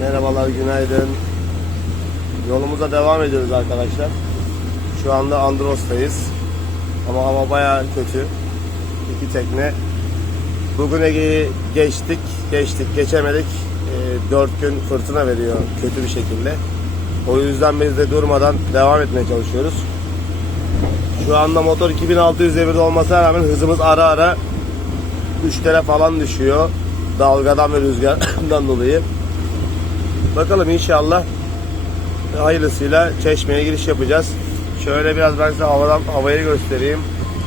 Merhabalar, günaydın. Yolumuza devam ediyoruz arkadaşlar. Şu anda Andros'tayız. Ama hava bayağı kötü. İki tekne. Bugün Ege'yi geçtik, geçtik, geçemedik. Ee, dört gün fırtına veriyor kötü bir şekilde. O yüzden biz de durmadan devam etmeye çalışıyoruz. Şu anda motor 2600 devirde olmasına rağmen hızımız ara ara 3'lere falan düşüyor. Dalgadan ve rüzgardan dolayı. Bakalım inşallah hayırlısıyla çeşmeye giriş yapacağız. Şöyle biraz ben size havadan havayı göstereyim.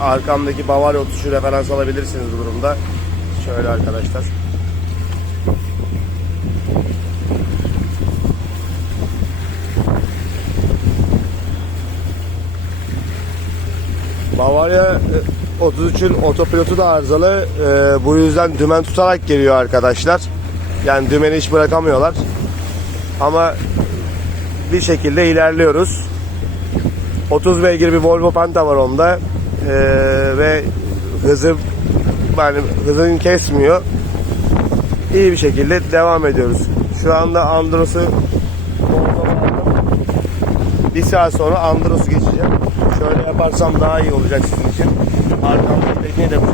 Arkamdaki Bavarya 33'ü referans alabilirsiniz bu durumda. Şöyle arkadaşlar. Bavarya e, 33'ün otopilotu da arızalı. E, bu yüzden dümen tutarak geliyor arkadaşlar. Yani dümeni hiç bırakamıyorlar. Ama bir şekilde ilerliyoruz. 30 beygir bir Volvo Penta var onda. E, ve hızı yani hızını kesmiyor. İyi bir şekilde devam ediyoruz. Şu anda Andros'u bir saat sonra Andros'u geçeceğim. Şöyle yaparsam daha iyi olacak sizin için. Arkamdaki tekneyi de bu.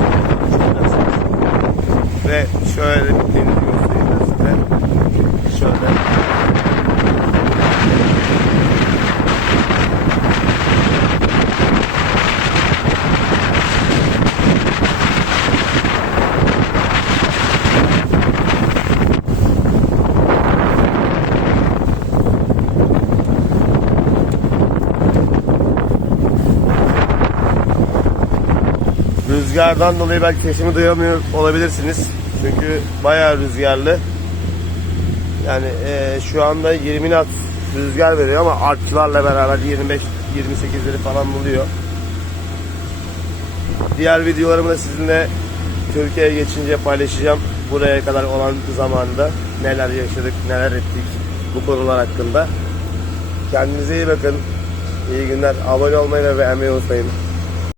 Ve şöyle bir denizi göstereyim size. Şöyle. Rüzgardan dolayı belki sesimi duyamıyor olabilirsiniz. Çünkü bayağı rüzgarlı. Yani eee, şu anda 20 knot rüzgar veriyor ama artçılarla beraber 25-28'leri falan buluyor. Diğer videolarımı da sizinle Türkiye'ye geçince paylaşacağım. Buraya kadar olan zamanında neler yaşadık, neler ettik bu konular hakkında. Kendinize iyi bakın. İyi günler. Abone olmayı ve beğenmeyi unutmayın.